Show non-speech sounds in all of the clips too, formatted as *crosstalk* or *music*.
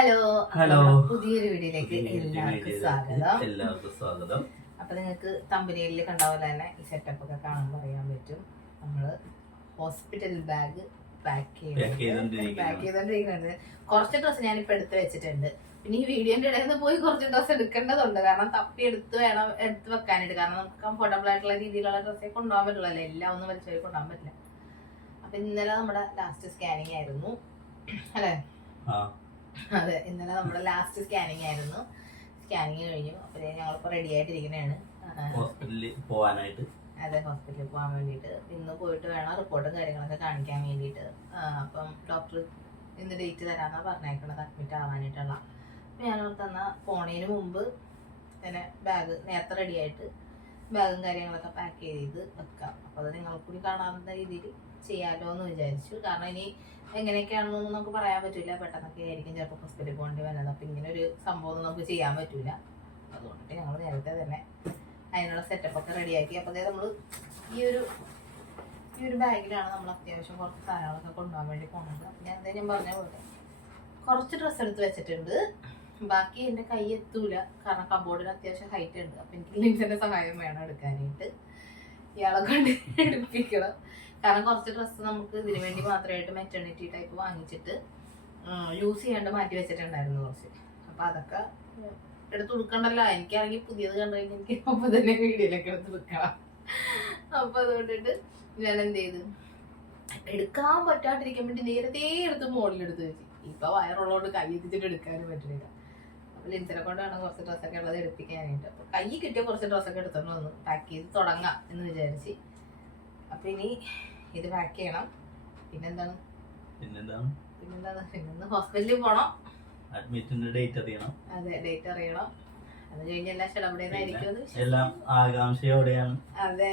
Hello. Hello. പുതിയൊരു വീഡിയോയിലേക്ക് എല്ലാവർക്കും സ്വാഗതം. എല്ലാവർക്കും സ്വാഗതം. അപ്പൊ നിങ്ങൾക്ക് തമ്പനിയിൽ കണ്ടാവില്ല തന്നെ ഈ സെറ്റപ്പ് ഒക്കെ കാണാൻ പറയാൻ പറ്റും. നമ്മൾ ഹോസ്പിറ്റൽ ബാഗ് പാക്ക് പാക്ക് ചെയ്തോണ്ടിരിക്കുന്നത് കുറച്ച് ഡ്രസ്സ് ഞാനിപ്പോ എടുത്ത് വെച്ചിട്ടുണ്ട്. പിന്നെ ഈ വീഡിയോന്റെ ഇടയിൽ നിന്ന് പോയി കുറച്ച് ഡ്രസ്സ് എടുക്കേണ്ടതുണ്ട്. കാരണം തപ്പി എടുത്ത് വേണം എടുത്ത് വെക്കാനായിട്ട്. കാരണം നമുക്ക് കംഫർട്ടബിൾ ആയിട്ടുള്ള രീതിയിലുള്ള ഡ്രസ്സേ കൊണ്ടുപോകാൻ പറ്റുള്ളൂ എല്ലാം ഒന്നും വലിച്ചു കൊണ്ടുപോകാൻ പറ്റില്ല. അപ്പൊ ഇന്നലെ നമ്മുടെ ലാസ്റ്റ് സ്കാനിങ് ആയിരുന്നു. അല്ലേ? അതെ ഇന്നലെ നമ്മുടെ ലാസ്റ്റ് സ്കാനിങ് ആയിരുന്നു. സ്കാനിങ് കഴിഞ്ഞു. അപ്പോൾ ഞങ്ങളിപ്പോൾ റെഡി ആയിട്ടിരിക്കുന്നതാണ് ഹോസ്പിറ്റലിൽ പോകാനായിട്ട് അതെ ഹോസ്പിറ്റലിൽ പോകാൻ വേണ്ടിയിട്ട്. ഇന്ന് പോയിട്ട് വേണം റിപ്പോർട്ടും കാര്യങ്ങളൊക്കെ കാണിക്കാൻ വേണ്ടിയിട്ട്. അപ്പം ഡോക്ടർ ഇന്ന് ഡേറ്റ് തരാമെന്നാണ് പറഞ്ഞേക്കണത്. അഡ്മിറ്റ് ആവാനായിട്ടുള്ള. അപ്പം ഞാൻ തന്ന പോണേന് മുമ്പ് തന്നെ ബാഗ് നേരത്തെ റെഡി ആയിട്ട് ബാഗും കാര്യങ്ങളൊക്കെ പാക്ക് ചെയ്ത് വെക്കാം. അപ്പോൾ അത് നിങ്ങൾക്ക് കൂടി കാണാവുന്ന രീതിയിൽ ചെയ്യാമല്ലോ എന്ന് വിചാരിച്ചു. കാരണം ഇനി എങ്ങനെയൊക്കെയാണെന്നൊന്നും നമുക്ക് പറയാൻ പറ്റില്ല പെട്ടെന്നൊക്കെ ആയിരിക്കും ചിലപ്പോൾ ഹോസ്പിറ്റലിൽ പോകേണ്ടി വരുന്നത് അപ്പം ഇങ്ങനെ ഒരു സംഭവം നമുക്ക് ചെയ്യാൻ പറ്റില്ല അതുകൊണ്ടിട്ട് ഞങ്ങൾ നേരത്തെ തന്നെ അതിനുള്ള സെറ്റപ്പ് ഒക്കെ റെഡിയാക്കി അപ്പോൾ അതായത് നമ്മൾ ഈ ഒരു ഈ ഒരു ബാഗിലാണ് നമ്മൾ അത്യാവശ്യം കുറച്ച് സാധനങ്ങളൊക്കെ കൊണ്ടുപോകാൻ വേണ്ടി പോകുന്നത് ഞാൻ എന്തായാലും പറഞ്ഞ പോലെ കുറച്ച് ഡ്രസ്സ് എടുത്ത് വെച്ചിട്ടുണ്ട്. ബാക്കി എന്റെ കൈ എത്തൂല. കാരണം കബോർഡിൽ അത്യാവശ്യം ഹൈറ്റ് ഉണ്ട്. അപ്പം എനിക്ക് ലിൻസിന്റെ സഹായം വേണം എടുക്കാനായിട്ട്. ഇയാളെ കൊണ്ട് എടുപ്പിക്കണം. കാരണം കുറച്ച് ഡ്രസ്സ് നമുക്ക് ഇതിനു വേണ്ടി മാത്രമായിട്ട് മെറ്റേണിറ്റി ടൈപ്പ് വാങ്ങിച്ചിട്ട് യൂസ് ചെയ്യാണ്ട് മാറ്റി വെച്ചിട്ടുണ്ടായിരുന്നു കുറച്ച്. അപ്പം അതൊക്കെ എടുത്ത് കൊടുക്കണ്ടല്ലോ. എനിക്കാണെങ്കിൽ പുതിയത് കണ്ടു കഴിഞ്ഞാൽ എനിക്ക് അപ്പൊ തന്നെ വീഡിയോയിലൊക്കെ എടുത്ത് കൊടുക്കണം. അപ്പൊ അതുകൊണ്ടിട്ട് ഞാൻ എന്ത് ചെയ്ത്? എടുക്കാൻ പറ്റാണ്ടിരിക്കാൻ വേണ്ടി നേരത്തെ എടുത്ത് മോളിലെടുത്ത് വെച്ചു. ഇപ്പൊ വയറുള്ളതുകൊണ്ട് കൈ എത്തിച്ചിട്ട് എടുക്കാനും പറ്റുന്നില്ല. ലിൻസിനെ കൊണ്ടാണ് കുറച്ച് ഡ്രസ്സൊക്കെ ഉള്ളത് എടുപ്പിക്കാനായിട്ട്. അപ്പൊ കൈ കിട്ടിയ കുറച്ച് ഡ്രസ്സൊക്കെ എടുത്തോണ്ട് വന്നു. പാക്ക് ചെയ്ത് തുടങ്ങാം എന്ന് വിചാരിച്ച്. അപ്പൊ ഇനി ഇത് പാക്ക് ചെയ്യണം. പിന്നെന്താണ്? പിന്നെന്താണ്? പിന്നെന്താണ്? പിന്നെ ഹോസ്പിറ്റലിൽ പോണം. അഡ്മിറ്റിന്റെ ഡേറ്റ് അറിയണം. അതെ ഡേറ്റ് അറിയണം. അത് കഴിഞ്ഞ് എല്ലാം ചെലവിടേന്നായിരിക്കും എല്ലാം ആകാംക്ഷയോടെയാണ് അതെ.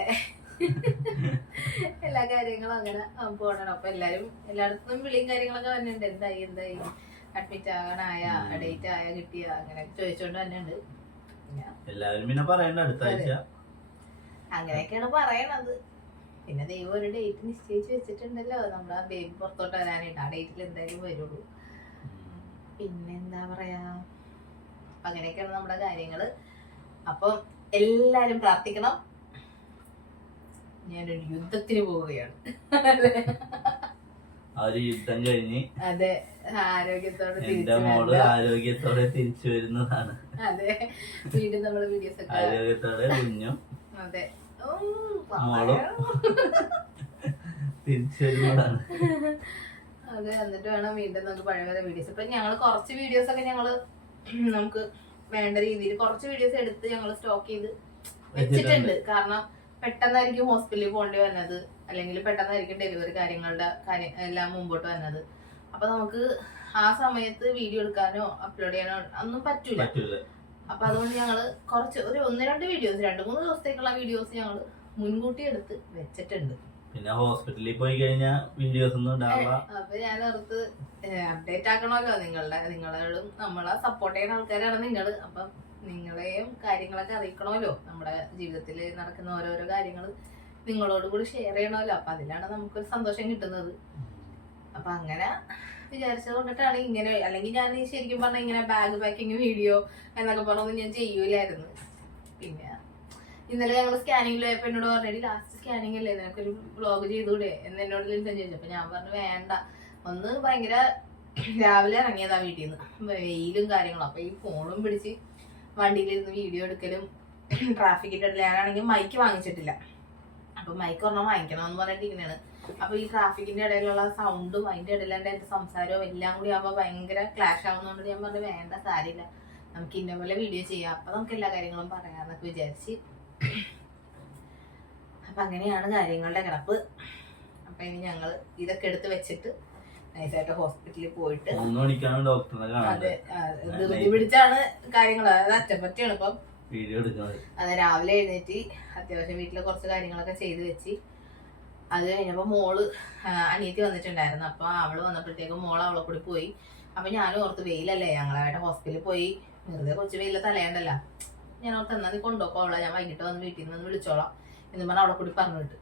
*laughs* എല്ലാ കാര്യങ്ങളും അങ്ങനെ പോകണം. അപ്പൊ എല്ലാരും എല്ലായിടത്തും വിളിയും കാര്യങ്ങളൊക്കെ വന്നിട്ടുണ്ട്. എന്തായി എന്തായി? അഡ്മിറ്റ് ആകാനായ ഡേറ്റ് ആയ കിട്ടിയ അങ്ങനെ ചോദിച്ചോണ്ട് തന്നെ ഉണ്ട് എല്ലാവരും പിന്നെ പറയണ്ട അടുത്ത ആഴ്ച. അങ്ങനെയൊക്കെയാണ് പറയണത്. പിന്നെ ദൈവം ഒരു ഡേറ്റ് നിശ്ചയിച്ച് വെച്ചിട്ടുണ്ടല്ലോ. നമ്മുടെ ബേബി പുറത്തോട്ട് വരാനായിട്ട് ആ ഡേറ്റിൽ എന്തായാലും വരുള്ളൂ. പിന്നെന്താ പറയാ? അങ്ങനെയൊക്കെയാണ് നമ്മുടെ കാര്യങ്ങൾ. അപ്പം എല്ലാരും പ്രാർത്ഥിക്കണം. ഞാനൊരു യുദ്ധത്തിന് പോവുകയാണ്. ആ ഒരു യുദ്ധം കഴിഞ്ഞ് അതെ ആരോഗ്യത്തോടെ എന്റെ മോൾ. ആരോഗ്യത്തോടെ തിരിച്ചു വരുന്നതാണ്. അതെ വീണ്ടും നമ്മൾ വീഡിയോസ് ഒക്കെ ആരോഗ്യത്തോടെ കുഞ്ഞും അതെ. മോളും. തിരിച്ചു വരുന്നതാണ്. അതെ എന്നിട്ട് വേണം വീണ്ടും നമുക്ക് പഴയ പഴയ വീഡിയോസ് ഇപ്പൊ ഞങ്ങൾ കുറച്ച് വീഡിയോസ് ഒക്കെ ഞങ്ങൾ നമുക്ക് വേണ്ട രീതിയിൽ കുറച്ച് വീഡിയോസ് എടുത്ത് ഞങ്ങൾ സ്റ്റോക്ക് ചെയ്ത് വെച്ചിട്ടുണ്ട്. കാരണം പെട്ടെന്നായിരിക്കും ഹോസ്പിറ്റലിൽ പോകേണ്ടി വന്നത്. അല്ലെങ്കിൽ പെട്ടെന്നായിരിക്കും ഡെലിവറി കാര്യങ്ങളുടെ കാര്യം എല്ലാം മുമ്പോട്ട് വന്നത്. അപ്പൊ നമുക്ക് ആ സമയത്ത് വീഡിയോ എടുക്കാനോ അപ്ലോഡ് ചെയ്യാനോ ഒന്നും പറ്റൂല. അപ്പൊ അതുകൊണ്ട് ഞങ്ങൾ കുറച്ച് ഒരു ഒന്ന് രണ്ട് വീഡിയോസ് രണ്ട് മൂന്ന് ദിവസത്തേക്കുള്ള വീഡിയോസ് ഞങ്ങൾ മുൻകൂട്ടി എടുത്ത് വെച്ചിട്ടുണ്ട്. പിന്നെ ഹോസ്പിറ്റലിൽ പോയി കഴിഞ്ഞാൽ വീഡിയോസ് ഒന്നും അപ്പൊ ഞാൻ ഓർത്ത് അപ്ഡേറ്റ് ആക്കണമല്ലോ നിങ്ങളുടെ നിങ്ങളോടും നമ്മളെ സപ്പോർട്ട് ചെയ്യുന്ന ആൾക്കാരാണ് നിങ്ങൾ അപ്പം നിങ്ങളെയും കാര്യങ്ങളൊക്കെ അറിയിക്കണമല്ലോ. നമ്മുടെ ജീവിതത്തിൽ നടക്കുന്ന ഓരോരോ കാര്യങ്ങൾ നിങ്ങളോട് കൂടി ഷെയർ ചെയ്യണമല്ലോ. അപ്പൊ അതിലാണ് നമുക്കൊരു സന്തോഷം കിട്ടുന്നത്. അപ്പൊ അങ്ങനെ വിചാരിച്ചത് കൊണ്ടിട്ടാണ് ഇങ്ങനെ അല്ലെങ്കിൽ ഞാൻ ശരിക്കും പറഞ്ഞ ഇങ്ങനെ ബാഗ് പാക്കിങ് വീഡിയോ എന്നൊക്കെ പറഞ്ഞൊന്നും ഞാൻ ചെയ്യൂലായിരുന്നു. പിന്നെ ഇന്നലെ ഞങ്ങൾ സ്കാനിങ്ങിൽ പോയപ്പോ എന്നോട് പറഞ്ഞിട്ട് ലാസ്റ്റ് സ്കാനിങ് അല്ലേ? നിനക്കൊരു വ്ളോഗ് ചെയ്തൂടെ എന്ന് എന്നോട് ചോദിച്ചു. അപ്പൊ ഞാൻ പറഞ്ഞു വേണ്ട. ഒന്ന് ഭയങ്കര രാവിലെ ഇറങ്ങിയതാ വീട്ടിൽ നിന്ന് വെയിലും കാര്യങ്ങളും. അപ്പൊ ഈ ഫോണും പിടിച്ച് വണ്ടിയിലിരുന്ന് വീഡിയോ എടുക്കലും ട്രാഫിക് ഇട്ടിട്ടില്ല ഞാനാണെങ്കിൽ മൈക്ക് വാങ്ങിച്ചിട്ടില്ല. അപ്പൊ മൈക്ക് ഒരെണ്ണം വാങ്ങിക്കണം എന്ന് പറഞ്ഞിട്ടിരിക്കുന്നതാണ് അപ്പൊ ഈ ട്രാഫിക്കിന്റെ ഇടയിലുള്ള സൗണ്ടും അതിന്റെ എന്റെ സംസാരവും എല്ലാം കൂടി ആവുമ്പോ ഭയങ്കര ക്ലാഷ് ആവുന്നതുകൊണ്ട് ഞാൻ പറഞ്ഞു വേണ്ട സാരില്ല നമുക്ക് ഇന്ന പോലെ വീഡിയോ ചെയ്യാം. അപ്പൊ നമുക്ക് എല്ലാ കാര്യങ്ങളും പറയാന്നൊക്കെ വിചാരിച്ച്. അപ്പൊ അങ്ങനെയാണ് കാര്യങ്ങളുടെ കിടപ്പ്. അപ്പൊ ഇനി ഞങ്ങൾ ഇതൊക്കെ എടുത്ത് വെച്ചിട്ട് നൈസായിട്ട് ഹോസ്പിറ്റലിൽ പോയിട്ട് അതെ പിടിച്ചാണ് കാര്യങ്ങൾ അതായത് അറ്റപ്പറ്റിയാണ് ഇപ്പം. വീഡിയോ എടുക്കുന്നത്. അത് രാവിലെ എഴുന്നേറ്റ് അത്യാവശ്യം വീട്ടിലെ കുറച്ച് കാര്യങ്ങളൊക്കെ ചെയ്ത് വെച്ച്. അത് കഴിഞ്ഞപ്പോ മോൾ അനിയത്തി വന്നിട്ടുണ്ടായിരുന്നു. അപ്പൊ അവൾ വന്നപ്പോഴത്തേക്കും മോൾ അവളെ കൂടി പോയി. അപ്പൊ ഞാനും ഓർത്ത് വെയിലല്ലേ ഞങ്ങളായിട്ട് ഹോസ്പിറ്റലിൽ പോയി. വെറുതെ കൊച്ചു വെയിലെ തലയണ്ടല്ല. ഞാൻ ഓർത്ത് എന്നാ നീ കൊണ്ടുപോക്കോ അവളെ ഞാൻ വൈകിട്ട് വന്ന് വീട്ടിൽ നിന്ന് വിളിച്ചോളാം എന്ന് പറഞ്ഞ അവളെ കൂടി പറഞ്ഞു വിട്ട്.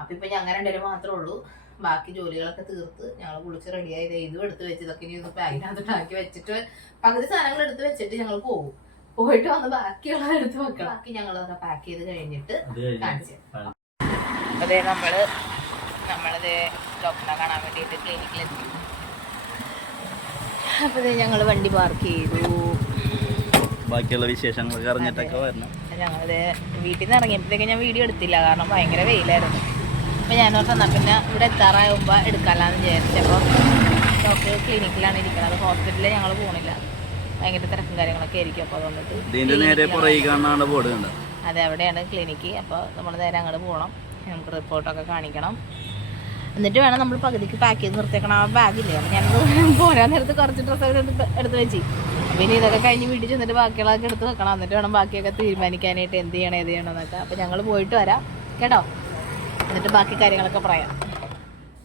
അപ്പൊ ഇപ്പൊ ഞങ്ങൾ രണ്ടുപേരും മാത്രമേ ഉള്ളൂ. ബാക്കി ജോലികളൊക്കെ തീർത്ത് ഞങ്ങൾ കുളിച്ച് റെഡിയായി ഇതും എടുത്ത് വെച്ച് ഇതൊക്കെ ഇനി ഒന്ന് പാക്കിനകത്ത് ആക്കി വെച്ചിട്ട് പകുതി സാധനങ്ങൾ എടുത്ത് വെച്ചിട്ട് ഞങ്ങൾ പോകും. പോയിട്ട് വന്ന ബാക്കിയുള്ള എടുത്ത് വെക്കണം. ബാക്കി ഞങ്ങളതൊക്കെ പാക്ക് ചെയ്ത് കഴിഞ്ഞിട്ട് കാണിച്ചു അതെ നമ്മൾ നമ്മളത് ഡോക്ടറെ കാണാൻ വേണ്ടിയിട്ട് ക്ലിനിക്കിലെത്തി അപ്പൊ ദേ ഞങ്ങൾ വണ്ടി പാർക്ക് ചെയ്തു. ബാക്കിയുള്ള വിശേഷങ്ങൾ അറിഞ്ഞിട്ടൊക്കെ വരണം. ഞങ്ങളത് വീട്ടിൽ നിന്ന് ഇറങ്ങിയപ്പോഴത്തേക്ക് ഞാൻ വീഡിയോ എടുത്തില്ല കാരണം ഭയങ്കര വെയിലായിരുന്നു. അപ്പൊ ഞാൻ ഓർത്ത് ഓർത്തെന്നാ പിന്നെ ഇവിടെ എത്താറാകുമ്പോ എടുക്കാമല്ലാന്ന് വിചാരിച്ചപ്പോൾ ഡോക്ടർ ക്ലിനിക്കിലാണ് ഇരിക്കുന്നത് ഹോസ്പിറ്റലിൽ ഞങ്ങൾ പോണില്ല. ഭയങ്കര തിരക്കും കാര്യങ്ങളൊക്കെ ആയിരിക്കും അപ്പോൾ അതുകൊണ്ടിട്ട് അതെ അവിടെയാണ് ക്ലിനിക്ക്. അപ്പോൾ നമ്മൾ നേരെ അങ്ങോട്ട് പോകണം. നമുക്ക് റിപ്പോർട്ടൊക്കെ കാണിക്കണം. എന്നിട്ട് വേണം നമ്മൾ പകുതിക്ക് പാക്ക് ചെയ്ത് നിർത്തിയേക്കണം. ആ ബാഗില്ലേ അപ്പം ഞാൻ *laughs* പോരാൻ നേരത്ത് കുറച്ച് ഡ്രസ്സൊക്കെ എടുത്ത് എടുത്ത് വെച്ച്. പിന്നെ ഇതൊക്കെ കഴിഞ്ഞ് വീട്ടിൽ ചെന്നിട്ട് ബാക്കിയുള്ളതൊക്കെ എടുത്ത് വെക്കണം. എന്നിട്ട് വേണം ബാക്കിയൊക്കെ തീരുമാനിക്കാനായിട്ട് എന്ത് ചെയ്യണം ഏത് ചെയ്യണം എന്നൊക്കെ. അപ്പം ഞങ്ങൾ പോയിട്ട് വരാം. കേട്ടോ? എന്നിട്ട് ബാക്കി കാര്യങ്ങളൊക്കെ പറയാം.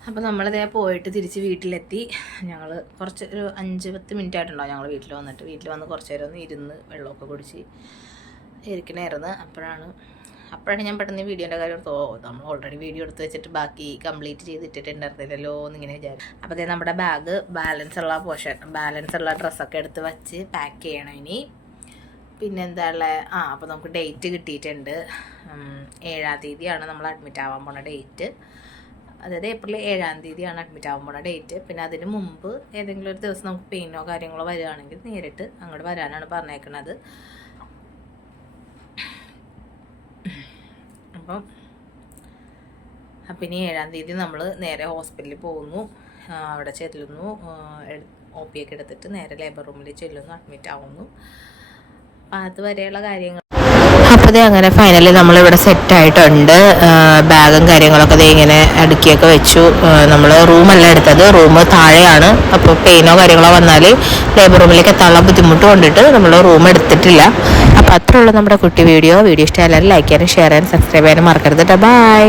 അപ്പോൾ നമ്മളിതേ പോയിട്ട് തിരിച്ച് വീട്ടിലെത്തി. ഞങ്ങൾ കുറച്ച് ഒരു അഞ്ച് പത്ത് മിനിറ്റ് ആയിട്ടുണ്ടാവും ഞങ്ങൾ വീട്ടിൽ വന്നിട്ട്. വീട്ടിൽ വന്ന് കുറച്ച് നേരം ഒന്ന് ഇരുന്ന് വെള്ളമൊക്കെ കുടിച്ച് ഇരിക്കണമായിരുന്നു അപ്പോഴാണ് അപ്പോഴാണ് ഞാൻ പെട്ടെന്ന് വീഡിയോന്റെ കാര്യം ഓർത്ത്, ഓ നമ്മൾ ഓൾറെഡി വീഡിയോ എടുത്ത് വെച്ചിട്ട് ബാക്കി കംപ്ലീറ്റ് ചെയ്തിട്ടുണ്ടായിരുന്നില്ലല്ലോ എന്നിങ്ങനെ വിചാരിച്ചു. അപ്പോൾ അതേ നമ്മുടെ ബാഗ് ബാലൻസ് ഉള്ള പോഷൻ ബാലൻസ് ഉള്ള ഡ്രസ്സൊക്കെ എടുത്ത് വെച്ച് പാക്ക് ചെയ്യണം ഇനി. പിന്നെ എന്താ ഉള്ളത് ആ അപ്പോൾ നമുക്ക് ഡേറ്റ് കിട്ടിയിട്ടുണ്ട്. ഏഴാം തീയതിയാണ് നമ്മൾ അഡ്മിറ്റ് ആവാൻ പോണ ഡേറ്റ് അതായത് ഏപ്രിൽ ഏഴാം തീയതിയാണ് അഡ്മിറ്റ് പോണ ഡേറ്റ് പിന്നെ അതിന് മുമ്പ് ഏതെങ്കിലും ഒരു ദിവസം നമുക്ക് പെയിനോ കാര്യങ്ങളോ വരികയാണെങ്കിൽ നേരിട്ട് അങ്ങോട്ട് വരാനാണ് പറഞ്ഞേക്കുന്നത് അപ്പം അപ്പം ഇനി ഏഴാം തീയതി നമ്മൾ നേരെ ഹോസ്പിറ്റലിൽ പോകുന്നു. അവിടെ ചെല്ലുന്നു. ഒ പി ഒക്കെ എടുത്തിട്ട് നേരെ ലേബർ റൂമിൽ ചെല്ലുന്നു അഡ്മിറ്റ് ആവുന്നു. അപ്പം അതുവരെയുള്ള കാര്യങ്ങൾ അപ്പോൾ അങ്ങനെ ഫൈനലി നമ്മളിവിടെ സെറ്റ് ആയിട്ടുണ്ട്. ബാഗും കാര്യങ്ങളൊക്കെ ദേ ഇങ്ങനെ അടുക്കിയൊക്കെ വെച്ചു. നമ്മൾ റൂമല്ല എടുത്തത്. റൂം താഴെയാണ്. അപ്പോൾ പെയിനോ കാര്യങ്ങളോ വന്നാൽ ലേബർ റൂമിലേക്ക് എത്താനുള്ള ബുദ്ധിമുട്ട് കൊണ്ടിട്ട് നമ്മൾ റൂം എടുത്തിട്ടില്ല. അപ്പോൾ അത്രയുള്ള നമ്മുടെ കുട്ടി വീഡിയോ. വീഡിയോ ഇഷ്ടമായാലും ലൈക്ക് ചെയ്യാനും ഷെയർ ചെയ്യാനും സബ്സ്ക്രൈബ് ചെയ്യാനും മറക്കരുത് ബൈ